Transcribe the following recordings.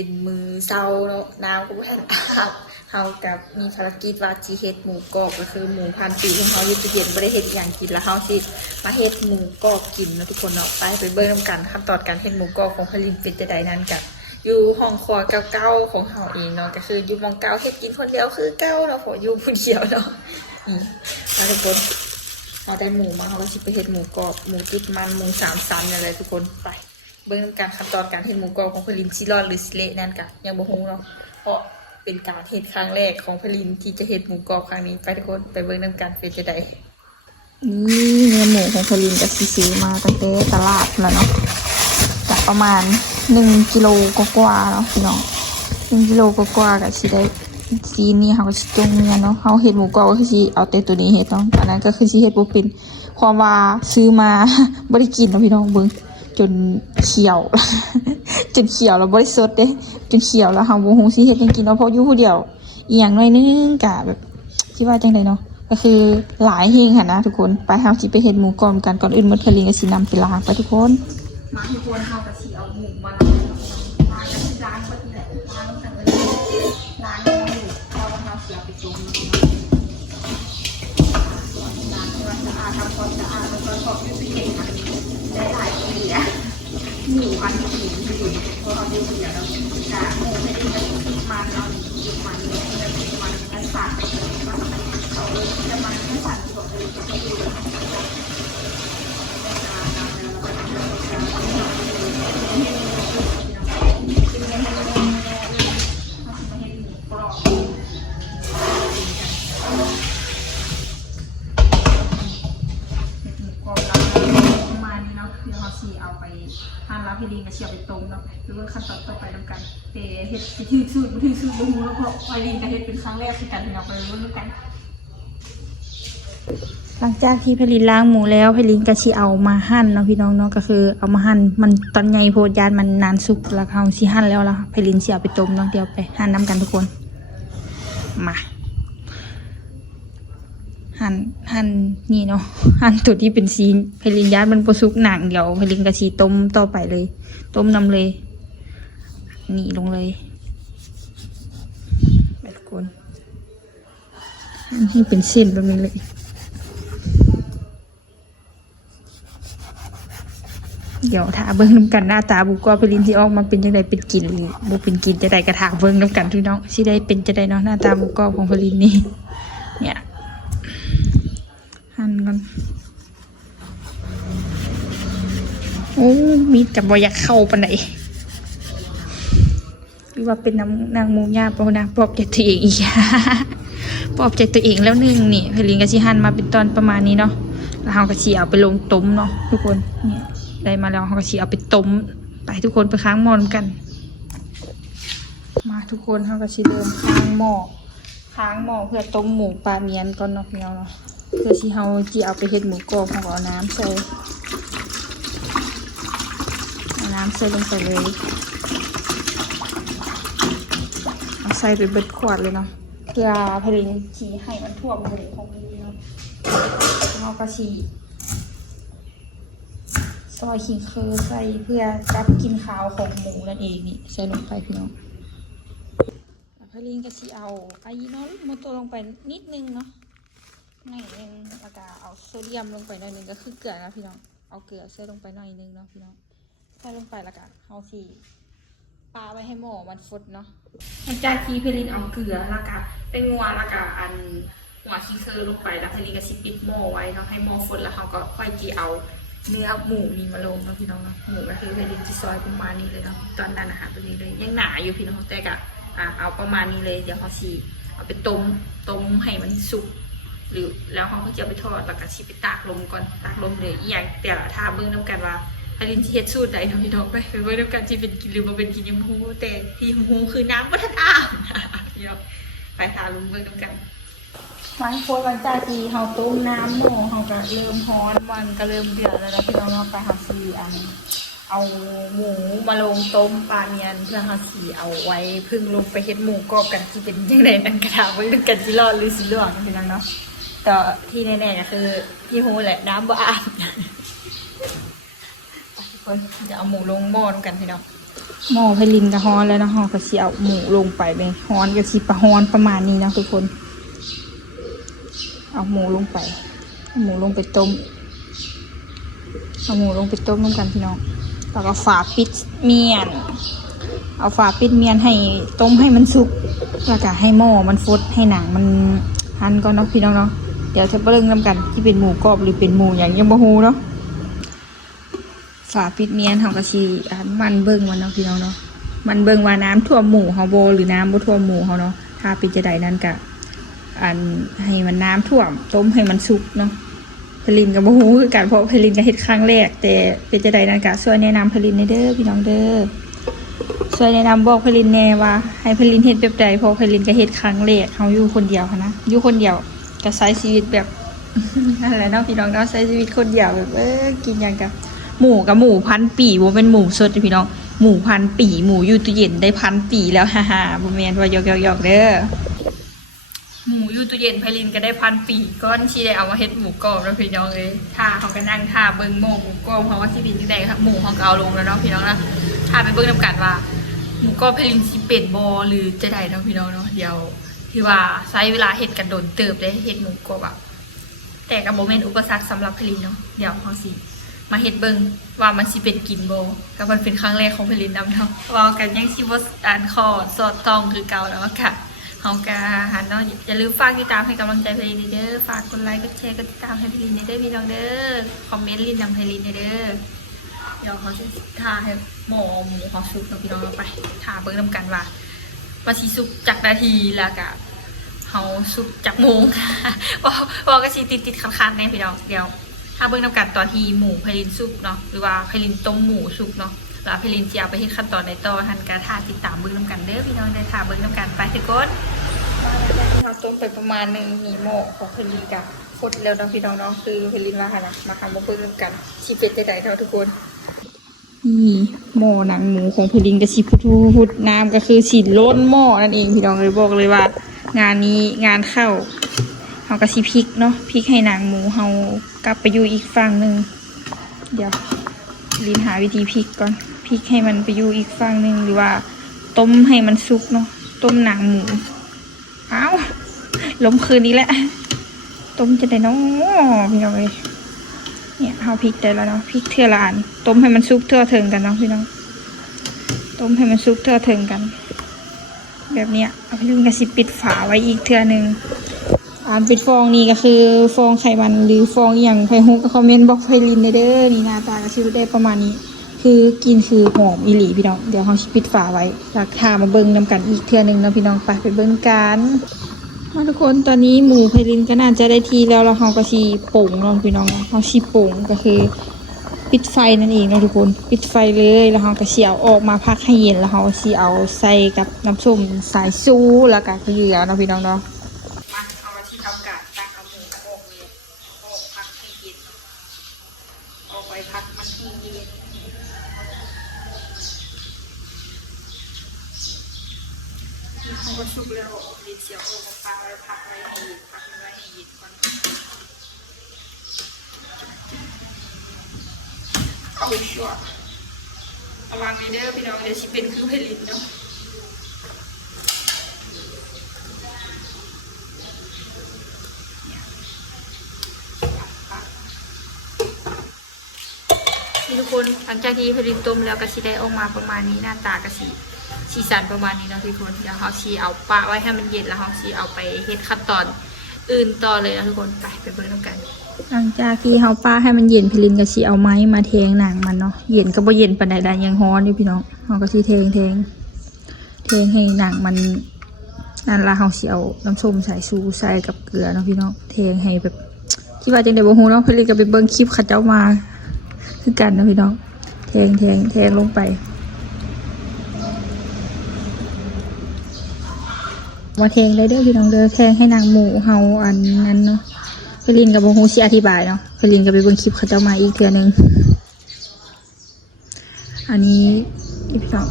เป็นมือเศร้าเนาะน้ำก็ไม่ทันอาบเฮากับมีภารกิจว่าจีเฮ็ดหมูกรอบก็คือหมูพันปีของเขาอยู่ตู้เย็นไม่ได้เฮ็ดอย่างกินแล้วเฮาสิมาเฮ็ดหมูกรอบกินนะทุกคนเนาะไปเบิ่งนำกันขั้นตอนการเฮ็ดหมูกรอบของพลินเป็นจะใดนั้นกันอยู่ห้องครัวเก่าๆของเฮาเองเนาะก็คืออยู่มองเก่าเฮ็ดกินคนเดียวคือเก่าเนาะพออยู่ผู้เดียวเนาะมาทุกคนเราได้หมูมาเราก็สิไปเฮ็ดหมูกรอบหมูติดมันหมู3 ชั้นอะไรทุกคนไปเบิ่งนำกันขั้นตอนการเฮ็ดหมูกรอบของพลินสิรอดหรือสิเละนั่นกันยังบ่ฮู้เนาะเพราะเป็นการเฮ็ดครั้งแรกของพลินที่จะเฮ็ดหมูกรอบครั้งนี้ไปทุกคนไปเบิ่งนำกันเป็นจะใดนี่เนื้อหมูของพลินกับซีซื้อมาตั้งแต่ตลาดแล้วเนาะจากประมาณ1 กิโลกว่าเนาะพี่น้อง1 กิโลกว่ากับสิได้ซีนี่เขาก็สิจุ่มเนี่ยเนาะเขาเฮ็ดหมูกรอบก็คือสิเอาแต่ตัวนี้เฮ็ดเนาะอันนั้นก็คือสิเฮ็ดบ่เป็นความว่าซื้อมาบ่ได้กินเนาะพี่น้องเบิ่งจนเขียว จนเขียวแล้วบ่ได้สดเด้จนเขียวแล้วเฮาบ่ฮู้สิเฮ็ดหยังกินเนาะเพราะอยู่ผู้เดียวอีหยังน้อยนึงก็แบบคิดว่าจังไดเนาะก็คือหลายเฮงค่ะนะทุกคนไปเฮาสิไปเฮ็ดหมูกรอบกันก่อนอื่นมื้อพลินก็สินำไปล้างไปทุกคนมาทุกคนเฮาก็สิเอาหมูมาล้างกันที่ร้านก็ที่แหละล้างตั้งแต่ล้างหมูเอาเฮาสิเอาไปต้มล้างให้มันสะอาดทำความสะอาดแล้วก็ชอบอยู่ตู้เย็นค่ะได้หลายปีอะหมูพันธุ์ที่อยู่เพราะเราอยู่เดียวแล้วค่ะหมูไม่ได้แบบติดมันเราติดมันเนี่ยแบบติดมันมันสั่นเขาจะมันไม่สั่นบอกเลยจะไม่ดูเลยเอาไปหั่นแล้วพี่ลิงก็เชียวไปต้มเนาะหรือว่าขั้นตอนต่อไปนำกันแต่เฮ็ดถือสูตรบ่ฮู้แล้วเพราะพี่ลิงก็เฮ็ดเป็นครั้งแรกคือกันเอาไปรู้กันหลังจากที่พลินล้างหมูแล้วพลินก็สิเอามาหั่นเนาะพี่น้องเนาะก็คือเอามาหั่นมันตอนใหญ่โพดยานมันนานสุกแล้วเขาสิหั่นแล้วล่ะพลินสิเอาไปต้มเนาะเดี๋ยวไปหั่นน้ำกันทุกคนมาหั่นนี่เนาะหั่นตัวที่เป็นซีนพลินยานมันบ่สุกหนังเดี๋ยวพลินก็สิต้มต่อไปเลยต้มน้ำเลยนี่ลงเลยแบบทุกคนนี่เป็นเส้นแบบนี้เลยเดี๋ยวถ้าเบิ้งน้ำกันหน้าตาบุกก็พลินที่ออกมาเป็นจังไดเป็นกลิ่นหรือบุเป็นกลิ่นจะได้กระถางเบิ้งน้ำกันพี่น้องสิได้เป็นจะได้เนาะหน้าตาบุกก็ของพลินนี่เนี่ยหั่นกันโอ้มีแต่บ่อยากเข้าปานใดหรือว่าเป็นนางมูย่าปะนะปลอบใจตัวเองอีก ปลอบใจตัวเองแล้วนึงนี่พลินก็สิหั่นมาเป็นตอนประมาณนี้เนาะแล้วเราก็สิเอาไปลงต้มเนาะทุกคนเนี่ยได้มาแล้วเราก็สิเอาไปต้มไปทุกคนไปค้างหม้อกันมาทุกคนเราก็สิเริ่มค้างหม้อเพื่อต้มหมูปลาเมียนก่อนเนาะพี่น้องเนาะเพื่อที่เราจะเอาไปเฮ็ดหมูกรอบเราก็เอาน้ำใส่ลงไปเลยเอาใส่ไปเบิดขวดเลยเนาะเพื่อพลินชีให้มันท่วมหมูของมันเนาะเราก็ชีซอยขิงเคอใส่เพื่อจับกินขาวของหมูนั่นเองนี่ใส่ลงไปพี่น้องพลินก็ชีเอาไอยีโนโมโตลงไปนิดนึงเนาะหน่อยนึงแล้วก็เอาโซเดียมลงไปหน่อยนึงก็คือเกลือนะพี่น้องเอาเกลือใส่ลงไปหน่อยนึงเนาะพี่น้องใส่ลงไปแล้วก็เอาสีปลาไว้ให้หม้อมันฟดเนาะหลังจากที่พลินเอาเกลือแล้วก็เป็นงัวแล้วก็อันหัวขี้เคอลงไปแล้วพลินก็สิปิดหม้อไว้เนาะให้หม้อฟดแล้วเขาก็ค่อยจีเอาเนื้อหมูนี่มาลงเนาะพี่น้องเนาะหมูก็คือพลินจีซอยประมาณนี้เลยเนาะตอนนั้นอาหารตัวนี้เลยยังหนาอยู่พี่น้องแต่ก็เอาประมาณนี้เลยเดี๋ยวเขาสีเอาไปต้มให้มันสุกหรือแล้วเขาก็จะไปทอดแล้วก็ชิไปตากลมก่อนตากลมเลยอีกอย่างแต่ถ้าเบิ้งน้ำกันว่าพลินที่เฮ็ดสูตรใดเนาะพี่น้องไปเบิ้งน้ำกันที่เป็นกินหรือมาเป็นกินยังหูแต่ที่หูคือน้ำวัฒนอาพี่น้องไปตาลุมเบิ้งน้ำกันหลังหลังจากที่เขาต้มน้ำหม้อเขาก็เริ่มร้อนมันก็เริ่มเดือดแล้วนะพี่น้องไปหาซีเอาหมูมาลงต้มปลาเนียนเพื่อหาซีเอาไว้พึ่งลงไปเฮ็ดหมูกรอบกันที่เป็นยังไงนั่นกระถางไว้ดูกันสิรอดหรือสิล่วงพี่น้องเนาะแต่ที่แน่ๆก็คือพี่ฮูแหละน้ำบ่อาบทุกคนจะเอาหมูลงหม้อกันพี่น้อง หม้อพลินกับฮอนแล้วนะฮอก็สิเอาหมูลงไปเลยฮอนก็สิประฮอนประมาณนี้นะทุกคนเอาหมูลงไปเอาหมูลงไปต้มเอาหมูลงไปต้มร่วมกันพี่น้องแล้วก็ฝาปิดเมียนเอาฝาปิดเมียนให้ต้มให้มันสุกแล้วก็ให้หม้อมันฟดให้หนังมันหันก่อนเนาะพี่น้องเนาะเดี๋ยวจะเบิ่งนำกันที่เป็นหมูกรอบหรือเป็นหมูอย่างยังบ่ฮู้เนาะฝาปิดเมียนเฮาก็สิมันเบิ่งมันเนาะพี่น้องเนาะมันเบิ่งว่าน้ำท่วมหมูเฮาบ่หรือน้ำบ่ท่วมหมูเฮาเนาะถ้าเป็นจะได้นั่นก็ให้มันน้ำท่วมต้มให้มันสุกเนาะพลินก็บ่ฮู้คือกันเพราะพลินก็เฮ็ดครั้งแรกแต่เป็นจะได้นั่นก็ช่วยแนะนำพลินเด้อพี่น้องเด้อช่วยแนะนำบอกพลินแน่ว่าให้พลินเฮ็ดแบบใดเพราะพลินก็เฮ็ดครั้งแรกเฮาอยู่คนเดียวนะอยู่คนเดียวก็ใช้ชีวิตแบบ นั่นแหละเนาะพี่น้องเนาะใช้ชีวิตคนเดียวแบบกินอย่างกับหมูกับหมูพันปีบ่เป็นหมูสดพี่น้องหมูพันปีหมูอยู่ตู้เย็นได้1,000 ปีแล้วฮ่าๆบ่แม่นว่าหยอกๆเด้อหมูอยู่ตู้เย็นไพลินก็ได้1,000 ปีก้อนที่ได้เอามาเฮ็ดหมูกรอบแล้วพี่น้องเลยท่าเขาก็นั่งท่าเบิ่งหมูกรอบเพราะว่าที่ดินจังได๋ครับหมูเขาก็เอาลงแล้วเนาะพี่น้องนะท่าไปเบิ่งนำกันว่าหมูกรอบไพลินสิเป็ดบ่หรือจะได้เนาะพี่น้องเนาะเดี๋ยวที่ว่าใช้เวลาเฮ็ดกันโดนเติบได้เฮ็ดหมูกรอบอ่ะแต่ก็บ่แม่นอุปสรรคสำหรับไพลินเนาะเดี๋ยวเฮาสิมาเฮ็ดเบิ่งว่ามันสิเป็นกินบ่ก็มันเป็นครั้งแรกของไพลินนำเนาะว่ากันยังสิบ่อ่านข้อสอดต้องคือเก่าแล้วค่ะเฮาก็หันเนาะอย่าลืมฝากติดตามให้กำลังใจไพลินเด้อฝากกดไลค์กดแชร์กดติดตามให้ไพลินเด้อพี่น้องเด้อคอมเมนต์ลินนำไพลินเด้อเดี๋ยวเขาจะทาให้หมูเฮาสุกเนาะพี่น้องเอาไปทาเบิ่งนำกันว่าสิสุกจักนาทีแล้วก็เฮาสุกจักโมงว่าก็สิติดๆคันๆแน่พี่น้องเดี๋ยวถ้าเบิ่งนำกันตอนที่หมูไพลินสุกเนาะหรือว่าไพลินต้มหมูสุกเนาะแล้วไพลินจะเอาไปเฮ็ดขั้นตอนในต่อทันการทาติดตามเบิ่งนำกันเด้อพี่น้องได้ทาเบิ่งนำกันไปทุกคนเราต้มไปประมาณนึงมีหม้อของไพลินกับฟดแล้วเนาะพี่น้องเนาะคือไพลินว่าหั่นน่ะมาทำบ่เบิ่งนำกันสิเป็นจังได๋เนาะทุกคนนี่หม้อหนังหมูของไพลินก็สิพุดๆน้ำก็คือสิล้นหม้อนั่นเองพี่น้องเลยบอกเลยว่างานนี้งานเข้าเฮาก็สิพริกเนาะพริกให้หนังหมูเฮากลับไปอยู่อีกฝั่งนึงเดี๋ยวลินหาวิธีพริกก่อนพริกให้มันไปอยู่อีกฝั่งนึงหรือว่าต้มให้มันสุกเนาะต้มหนังหมูอ้าวล้มคืนนี้แหละต้มจะได้เนาะพี่น้องเลยเนี่ยเฮาพริกได้แล้วเนาะพริกเทื่อละอันต้มให้มันสุกทั่วถึงกันเนาะพี่น้องต้มให้มันสุกทั่วถึงกันแบบเนี้ยเอาไปลินก็สิปิดฝาไว้อีกเทื่อนึงปิดฟองนี่ก็คือฟองไขมันหรือฟองอย่างไพฮุกก็คอมเมนต์บอกไพลินเด้อนี่หน้าตาก็ชื่อได้ประมาณนี้คือกินคือหอมอีหลีพี่น้องเดี๋ยวเขาปิดฝาไว้ราคามาเบิ้งนำกันอีกเทื่อนึงนะพี่น้องไปเบิ้งกันมาทุกคนตอนนี้หมูไพลินก็น่าจะได้ทีแล้วเราเขาก็ชีโป่งเนาะพี่น้องเขาชีโป่งก็คือปิดไฟนั่นเองเนาะทุกคนปิดไฟเลยแล้วเขาก็เสียวออกมาพักให้เย็นแล้วเขาชีเอาใส่กับน้ำส้มสายซูแล้วก็เกลือเนาะพี่น้องเนาะทำการตักเอาหมูออกเลยออกพักให้เย็นออกไว้พักมันให้เย็นที่เขาก็ชุบแล้วดินเสียวออกปลาไว้พักไว้ให้เย็นพักไว้ให้เย็นก่อนเอาไปชั่วระวังเด้อพี่น้องเดี๋ยวชิเป็นคือไพลินเนาะทุกคนหลังจากที่ไพลินต้มแล้วก็สิได้ออกมาประมาณนี้หน้าตาก็สีสันประมาณนี้เนาะทุกคนเดี๋ยวเขาชีเอาปะไว้ให้มันเย็นแล้วเขาชีเอาไปเฮ็ดขั้นตอนอื่นต่อเลยนะทุกคนไปเบิ่งนำกันหลังจากที่เขาปะให้มันเย็นไพลินก็ชีเอาไม้มาแทงหนังมันเนาะเย็นก็บ่เย็นปานใดได้ยังฮ้อนอยู่พี่น้องเขาก็ชีแทงให้หนังมันนั่นละเขาชีเอาน้ำส้มสายชูใส่กับเกลือเนาะพี่น้องแทงให้แบบคิดว่าจังได๋บ่ฮู้เนาะไพลินก็ไปเบิ่งคลิปเขาเจ้ามาคือกันนะพี่น้องแทงลงไปมาแทงเลยเด้อพี่น้องเด้อแทงให้นางหมูเฮาอันนั้นเนาะไพลินกับโมโหสิอธิบายเนาะไพลินกับไปเบิ่งคลิปเขาเจ้ามาอีกเทื่อนึงอันนี้พี่น้อง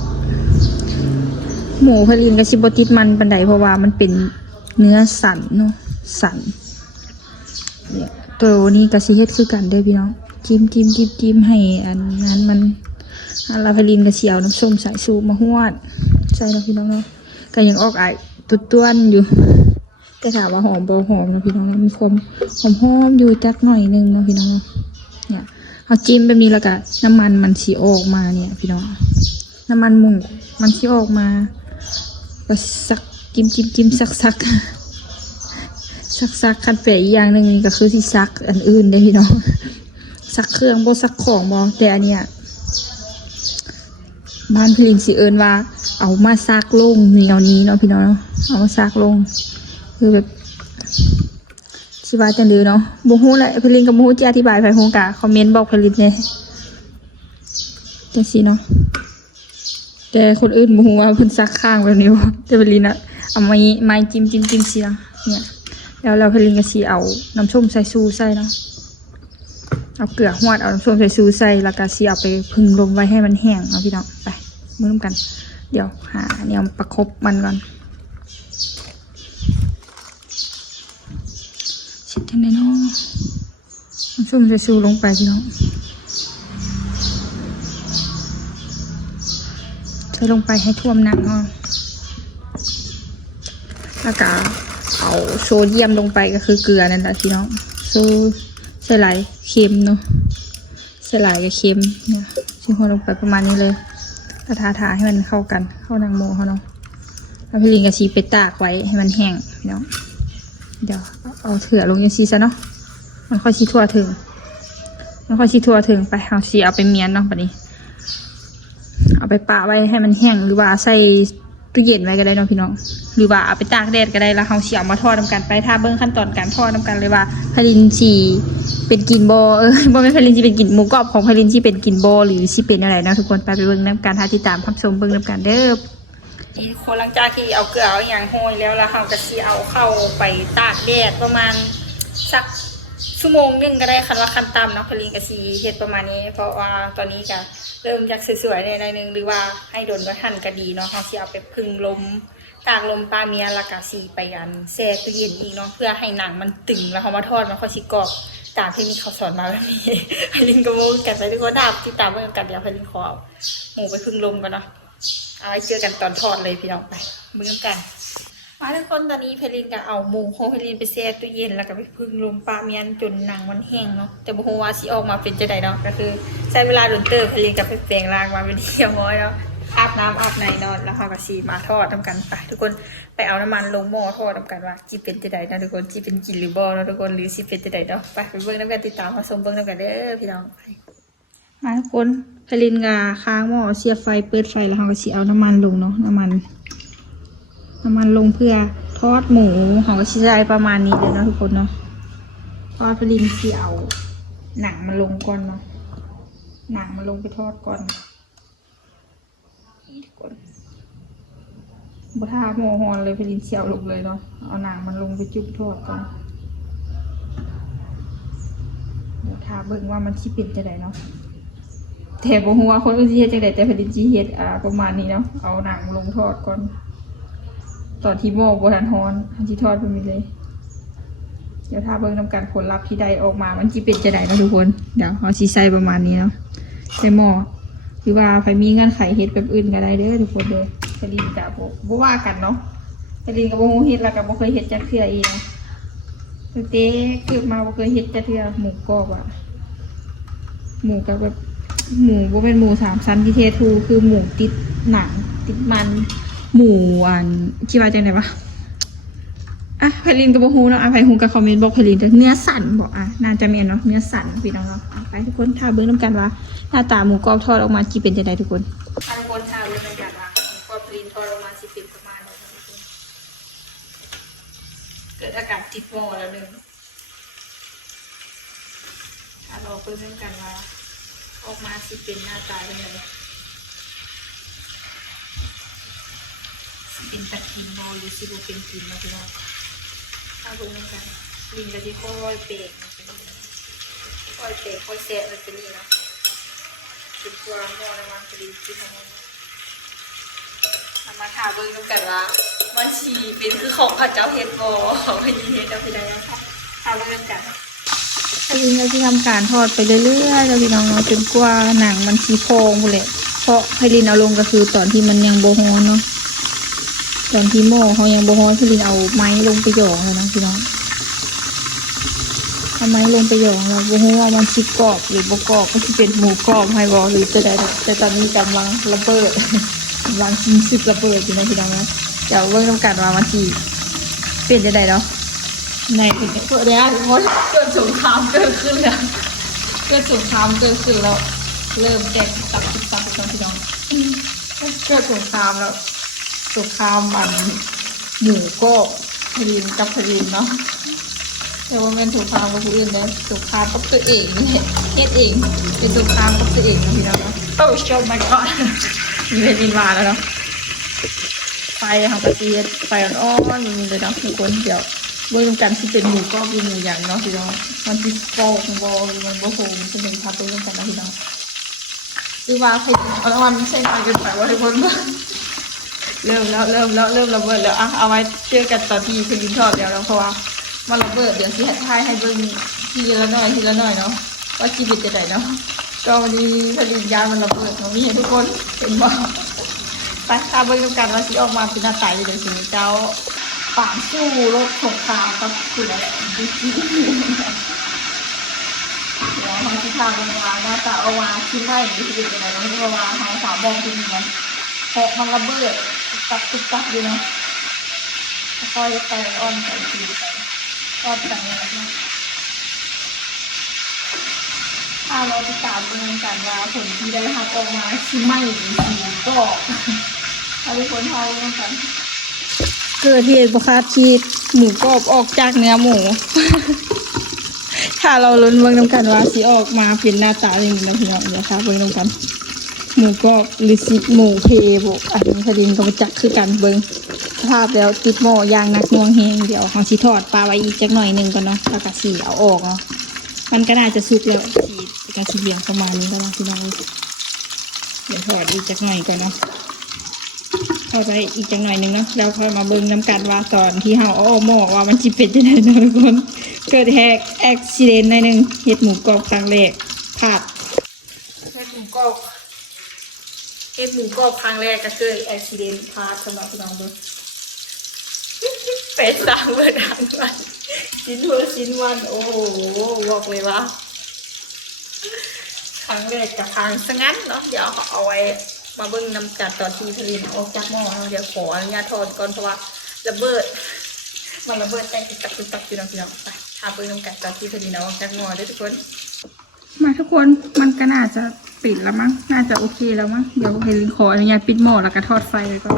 หมูไพลินกับชิบติดมันปานใดเพราะว่ามันเป็นเนื้อสันเนาะสันเนี่ยตัวนี้กับสิเฮ็ดคือกันเด้อพี่น้องจิ้มให้อันนั้นมัน ลาพลินก็เชียวน้ำส้มสายสูบมาหวดใช่แล้วพี่น้องเนาะก็ยังออกไอตุดต้วนอยู่แต่ถามว่าหอมบ่หอมนะพี่น้องเนาะมีความหอมอยู่จักหน่อยนึงเนาะพี่น้องเนาะเนี่ยเอาจิ้มแบบนี้แล้วก็น้ำมันมันสีออกมาเนี่ยพี่น้องน้ำมันหมูมันสีออกมาก็สักจิ้มสักคันแปะอีกอย่างหนึ่งก็คือที่ซักอันอื่นได้พี่น้องซักเครื่องบ่ซักของบ่แต่อันเนี้ยบ้านพลินสิเอิญว่าเอามาซักลงแนวนี้เนาะพี่น้องเนาะเอามาซักลงคือแบบสิว่าจังเดียวเนาะบ่ฮู้แหละพลินกับบ่ฮู้จะอธิบายไผฮู้กะคอมเมนต์บอกพลินแหน่จังซี่เนาะแต่คนอื่นบ่ฮู้ว่าเพิ่นซักข้างแบบนี้บ่แต่พลินอะเอาไม้จิ้มสิเนาะเนี่ยแล้วพลินก็สิเอาน้ำส้มสายชูใส่เนาะเอาเกลือหวดเอาน้ำส้มสายชูใส่แล้วก็สิเอาไปพึ่งลมไว้ให้มันแห้งเนาะพี่น้องไปมื้อกันเดี๋ยวหาแนวประคบมันก่อนเสร็จแล้วเนาะน้ำส้มสายชูลงไปพี่น้องใส่ลงไปให้ท่วมหนังเนาะแล้วก็เอาโซเดียมลงไปก็คือเกลือนั่นแหละพี่น้องใส่หลายเค็มเนาะใส่หลายกับเค็มเนี่ยชิ้นหัวลงไปประมาณนี้เลยทาให้มันเข้ากันเข้านางโมเขาเนาะแล้วพี่ลิงกับชีไปตากไว้ให้มันแห้งพี่น้องเดี๋ยวเอาเถื่อลงยังซีซะเนาะมันค่อยชีทั่วถึงไปเอาชีเอาไปเมียนเนาะแบบนี้เอาไปปะไว้ให้มันแห้งหรือว่าใส่ตู้เย็นไว้ก็ได้เนาะพี่น้องหรือว่าเอาไปตากแดดก็ได้แล้วเขาเสียมาทอดทำกันไปถ้าเบิ้งขั้นตอนการทอดทำกันเลยว่าพลินชีเป็นกินโบบ่ไม่พลินชีเป็นกินหมูกรอบของพลินชีเป็นกินโบหรือชีเป็นอะไรนะทุกคนไปเบิ้งน้ำกันถ้าติดตามพับชมเบิ้งน้ำกันเด้ออีคนหลังจากที่เอาเกลือเอาอย่างโหยแล้วเขาก็ชีเอาเข้าไปตากแดดประมาณสักชั่วโมงนึงก็ได้คันว่าคันต่ำเนาะพลินกับชีเฮ็ดประมาณนี้เพราะว่าตอนนี้ก็เริ่มจากสวยๆในนึงหรือว่าให้โดนก็ทันก็ดีเนาะเขาสิเอาไปพึ่งลมตากลมปลาเมียแล้วก็สีไปอันแช่ตู้เย็นอีกเนาะเพื่อให้หนังมันตึงแล้วเขามาทอดมันค่อยสิกรอบตามที่มีเขาสอนมาแบบนี้พลินก็โมกันไปทุกคนดาบที่ตามมากันเดี๋ยวพลินขอหมูไปพึ่งลมกันเนาะเอาไว้เจอกันตอนทอดเลยพี่น้องไปมือกันมาทุกคนตอนนี้เพลินก็เอาหมูของเพลินไปแช่ตู้เย็นแล้วก็ไปพึ่งลมปลาเมียนจนหนังมันแห้งเนาะแต่บุหัวสีออกมาเป็นจะไดเนาะก็คือใช้เวลาโดนเติมเพลินกับไปแปลงร่างมาเป็นเที่ยวม้อยเนาะอาบน้ำอาบในนอนแล้วเขาก็สีมาทอดทำกันไปทุกคนไปเอาน้ำมันลงหม้อทอดทำกันว่าจีเป็นจะไดนะทุกคนจีเป็นกินหรือบ่เนาะทุกคนหรือจีเป็นจะไดเนาะไปเบิ่งน้ำกันติดตามมาชมเบิ่งน้ำกันเด้อพี่น้องมาทุกคนเพลินก็ค้างหม้อเสียบไฟเปิดไฟแล้วเขาก็สีเอาน้ำมันลงเนาะน้ำมันลงเพื่อทอดหมูของกระชิายประมาณนี้เลยนะทุกคนเนาะทอดพลินที่เอาหนังมาลงก่อนเนาะหนังมาลงไปทอดก่อนนี่ทุกคนบท่าหม้อฮอนเลยพลินเชียวลงเลยเนาะเอาหนังมันลงไปจุ่มทอดก่อนเดี๋ยวทาเบิ่งว่ามันชิเป็นจะไดเนาะแต่บ่ฮู้ว่าคนอื่นสิเฮ็ดจังได๋แต่พลินสิเฮ็ดประมาณนี้เนาะเอาหนังลงทอดก่อนตอนที่โม่โบราณฮอนที่ทอดไปมีเลยเดี๋ยวถ้าเบิ่งนำการผลลัพธ์ที่ได้ออกมามันจะเป็นจะได้นะทุกคนเดี๋ยวเอาชีใส่ประมาณนี้เนาะใส่หม้อหรือว่าใครมีเงื่อนไขเฮ็ดแบบอื่นก็ได้เด้อทุกคนเด้อพลินกับบ่ว่ากันเนาะพลินกับบ่ฮู้เฮ็ดแล้วก็บ่เคยเฮ็ดจักเทื่อเองตั้งแต่เกิดมาบ่เคยเฮ็ดจักเทื่อหมูกรอบอ่ะหมูกับแบบหมูบ่เป็นหมู3ชั้นที่เททูคือหมูติดหนังติดมันหมูอันคิดว่าจังไหนวะไพลินกับโบฮูเนาะไพฮูกับคอมเมนต์บอกไพลินเนื้อสันบอกน่าจะเมียนเนาะเนื้อสันพี่น้องเนาะไปทุกคนทาเบิ้งน้ำกันว่าหน้าตาหมูกรอบทอดออกมาจีเป็นจะได้ทุกคนทุกคนทาเบิ้งน้ำกันว่าหมูกรอบไพลินทอดออกมาจีเป็นประมาณนี้ทุกคนเกิดอากาศติดหม้อแล้วนึงถ้าเราเบิ้งน้ำกันว่าออกมาจีเป็นหน้าตาเป็นยังไงเป็นตะกินโมหรือสิบุเป็นกินนะพี่น้องถ้าดูเหมือนกันลิงกับที่ค่อยเปกค่อยเปกค่อยแสะเลยเป็นนี่นะเป็นตัวโมนะมันเป็นที่ทำมาถามเบิ้งดูกันว่ามันชีเป็นคือของพระเจ้าเฮ็ดโบของพระยีเฮ็ดเอาไปได้แล้วค่ะถามเบิ้งกันลิงก็ที่ทำการทอดไปเรื่อยๆแล้วพี่น้องเนาะจนกว่าหนังมันชีโพงหมดเลย ราะไพลินเอาลงก็คือตอนที่มันยังโบฮอนเนาะตอนที่หม้อเขายังโบฮอนไพลินเอาไม้ลงไปหยองเลยนะพี่น้องเอาไม้ลงไปหยองแล้วโบฮอนว่ามันชิกรอบหรือโบกรอบก็จะเป็นหมูกรอบให้บอหรือจะได้แต่ตอนนี้กำลังระเบิด กำลังชิมซึกระเบิดอยู่นะพี่น้องนะเดี๋ยวเบิ่งต้องการว่ามันสิเปลี่ยนจะได้เนาะในเปิดแล้วเกิดสงครามเกิดขึ้นแล้วเกิดสงครามเกิดขึ้นแล้วเริ่มแตกตับพี่น้องเกิดสงครามแล้วสงครามมันหมูก็พลินกับพลินเนาะแต่ว่าเป็นสงครามกับผู้อื่นเลยสงครามกับตัวเองนี่เฮ็ดเองเป็นสงครามกับตัวเองนะพี่น้องเนาะโอ้ชอบมากก่อนมีเพลินมาแล้วเนาะไฟของกระเทียมไฟอ่อนๆมันมีเลยเนาะทุกคนเดี๋ยวเบื้องกันที่เป็นหมูก็เป็นหมูอย่างเนาะพี่น้องมันดิสโก้มันโบมันโบโฮมันจะเป็นพาไปเรื่องกันนะพี่น้องคือว่าใครเอาละวันไม่ใช่การเกินไปว่าทุกคนเริ่มระเบิดแล้วอ่ะเอาไว้เชื่อกันตอนที่คุณลินทอดเดี๋ยวเราเพราะว่ามันระเบิดเดี๋ยวสิให้เบิ้งทีละหน่อยเนาะว่าชีวิตจะไหนเนาะก็วันนี้ผลิตยามันระเบิดมันมีให้ทุกคนเป็นบ้าไปถ้าเบิ้งกันว่าสิออกมาเป็นหน้าตาอยู่เดี๋ยวสิเจ้าป่านสู้รถสงครามกับคุณอะไรดิเดี๋ยวเขาจะพาไปวางหน้าตาเอาวางชิ้นได้หรือจะเป็นยังไงเราไม่รู้ว่าทางสาวบอกจริงไหมเพราะมันระเบิดตับอยู่นะค่อยไปอ้อนไปทีไปอ้อนไปนะถ้าเราติดตามดูกันว่าผลที่ได้ทำออกมาชิ้นไม่หรือชิ้นก็ถ้าทุกคนเท่ากันเกิดเหตุประคาดคิดหมูกรอบออกจากเนื้อหมู ถ้าเราลุ้นเบิ่งน้ำกันว่าสิออกมาเป็นหน้าตาอย่างนี้นะพี่น้องเดี๋ยวค่ะเบิ่งน้ำกันหมูกรอบหรือซิหมูเพบอันนี้คดินก็มาจักคือกันเบิ่งสภาพแล้วติดหม้อย่างนักน่วงแห้งเดี๋ยวเขาสิทอดปลาไว้อีกจักหน่อยหนึ่งก่อนเนาะแล้วก็สีเอาออกเนาะมันก็น่าจะสุกแล้วสีการสีเหลืองประมาณนี้ก็นะพี่น้องเดี๋ยวทอดอีกจักหน่อยก่อนเนาะทอดไปอีกจักหน่อยหนึ่งเนาะแล้วค่อยมาเบิ่งน้ำกันว่าตอนที่เฮาเอาออกหม้อว่ามันจิเป็นยังไงนะทุกคนเกิดแฮกแอ็กซิเดนต์หน่อยหนึ่งเฮ็ดหมูกรอบครั้งแรกพลาดเฮ็ดหมูกรอบครั้งแรกก็คือแอ็กซิเดนต์พลาดสำหรับพี่น้องเบิ่งเป็ดสร้างเบิดดังวันชิ้นวันโอ้โหบอกเลยว่าครั้งแรกกับครั้งซะงั้นเนาะเดี๋ยวเอาไว้มาเบิ้งนำจัดตอนที่ผลิตออกจากหม้อเดี๋ยวขออนุญาตทอดก่อนเพราะว่าระเบิดมันระเบิดแต่ตักอยู่นะพี่น้องไปทาเบิ้งนำจัดตอนที่ผลิตออกจากหม้อด้วยทุกคนมาทุกคนมันก็น่าจะปิดแล้วมั้งน่าจะโอเคแล้วมั้งเดี๋ยวผลิตขออนุญาตปิดหม้อแล้วก็ทอดไฟเลยก็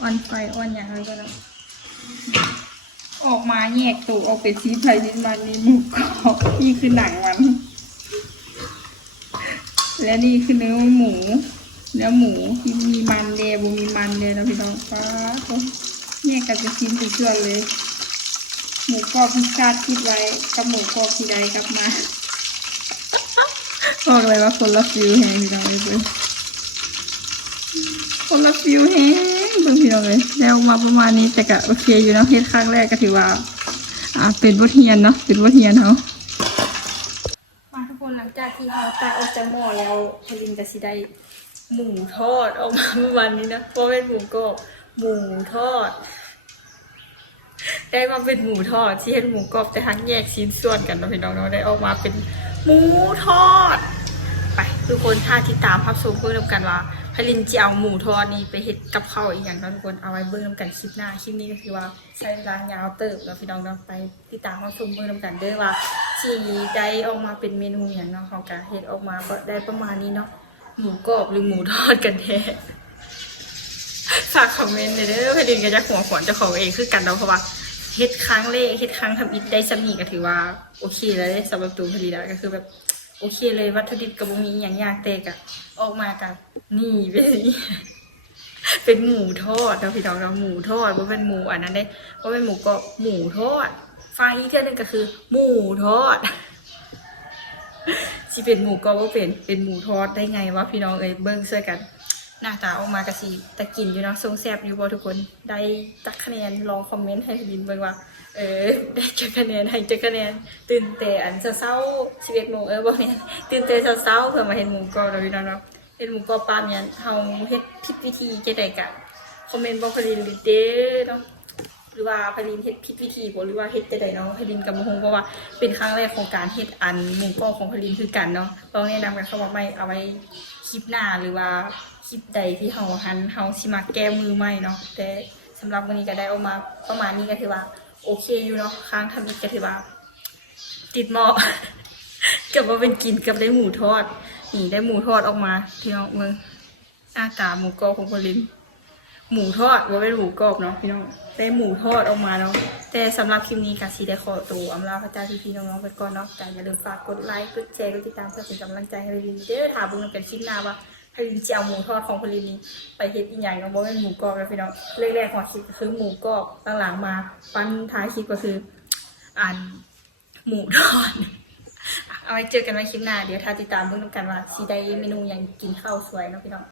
ออนไฟออนอย่างไรก็แล้วออกมาแยกตัวออกเป็นชิ้นไฟชิ้นมันนี่หมูกรอบนี่คือหนังมันและนี่คือเนื้อหมูที่มีมันเดบมีมันเดนะพี่น้องป้าเขาแยกกันเป็นชิ้นเป็นส่วนเลยหมูกรอบที่คาดคิดไว้กับหมูกรอบที่ใดกลับมาบอกเลยว่าคนละฟิวแฮงพี่น้องเลยคนละฟิวแฮงเบิ่งพี่น้องเลยแล้วมาประมาณนี้แต่ก็โอเคอยู่นะเฮ็ดครั้งแรกก็ถือว่าเป็นบทเรียนเนาะเป็นบทเรียนเขามาทุกคนหลังจากที่เราตักออกจากหม้อแล้วพลินก็สิได้หมูทอดออกมาเมื่อวันนี้นะเพราะเป็นหมูกรอบหมูทอดได้มาเป็นหมูทอดที่เห็นหมูกรอบแต่ทั้งแยกชิ้นส่วนกันนะพี่น้องเนาะได้ออกมาเป็นหมูทอดไปทุกคนถ้าติดตามภาพซูมเพื่อนกันว่าพลินจะเอาหมูทอดนี้ไปเฮ็ดกับข้าวอีกอย่างนะทุกคนเอาไว้เบิ่งกันคลิปหน้าคลิปนี้ก็คือว่าใช้เวลายาวเติบแล้วพี่น้องเนาะไปติดตามภาพซูมเบิ่งกันด้วยว่าที่ได้ออกมาเป็นเมนูอย่างเนาะของการเฮ็ดออกมาได้ประมาณนี้เนาะหมูกรอบหรือหมูทอดกันแท้ฝากคอมเมนต์เลยเด้อพลินก็จะหัวขวัญเจ้าของเองคือกันเนาะเพราะว่าเฮ็ดครั้งแรกเฮ็ดครั้งทำอิฐได้สำนีก็ถือว่าโอเคแล้วสำหรับตัวพลินแล้วก็คือแบบโอเคเลยวัตถุดิบกับมีอย่างยากเตกอะออกมากับนี่เป็นนี่เป็นหมูทอดนะพี่น้องเราหมูทอดว่าเป็นหมูอันนั้นได้ว่าเป็นหมูก็หมูทอดฟังอีกเท่านึงก็คือหมูทอดที่เป็นหมูก็ว่าเป็นหมูทอดได้ไงวะพี่น้องเอ้ยเบิ้งช่วยกันหน้าตาออกมากระสีตะกินอยู่เนาะทรงแซ่บอยู่บ่ทุกคนได้ตักคะแนนลองคอมเมนต์ให้ดินเบิ้งว่าได้จักคะแนนให้จักคะแนนตื่นแต่อันเช้า11 โมงบอกเนี่ยตื่นแต่เช้าเพื่อมาเห็นหมูกรอบแล้วพี่น้องเนาะ เฮ็ดหมูกรอบปลาเนี่ยเฮาเฮ็ดผิดวิธีจะได้กะคอมเมนต์บอกพลินเด้อเนาะหรือว่าพลินเฮ็ดผิดวิธีบ่หรือว่าเฮ็ดจะได้เนาะพลินกับบ่ฮู้เพราะว่าเป็นครั้งแรกของการเฮ็ดอันหมูกรอบของพลินคือกันเนาะต้องแนะนำกันเขาว่าไม่เอาไว้คลิปหน้าหรือว่าคลิปใดที่เฮาสิมาแก้มือใหม่เนาะแต่สำหรับวันนี้ก็ได้ออกมาประมาณนี้ก็ถือว่าโอเคอยู่เนาะค้างทำอีกก็ถือว่าติดหม้อ เกือบว่าเป็นกินเกือบได้หมูทอดนี่ได้หมูทอดออกมาพี่น้องมึงหน้าตาหมูกรอบของพลินหมูทอดว่าเป็นหมูกรอบเนาะพี่น้องได้หมูทอดออกมาเนาะแต่สำหรับคลิปนี้ค่ะสีได้ขอตัวอำลาพระเจ้าพี่น้องๆไปก่อนเนาะแต่อย่าลืมฝากกดไลค์กดแชร์กดติดตามเพื่อเป็นกำลังใจให้พลินเด้อถามบุญกันคลิปหน้าว่าพลินจะเอาหมูทอดของพลินนี้ไปเฮ็ดอีกอย่างก็บ่เป็นหมูกรอบแล้วพี่น้องแรกๆของคลิปก็คือหมูกรอบหลังๆมาปั้นท้ายคลิปก็คือหมูทอดเอาไว้เจอกันในคลิปหน้าเดี๋ยวถ้าติดตามเพื่อนกันว่าสีได้เมนูอย่างกินข้าวสวยเนาะพี่น้อง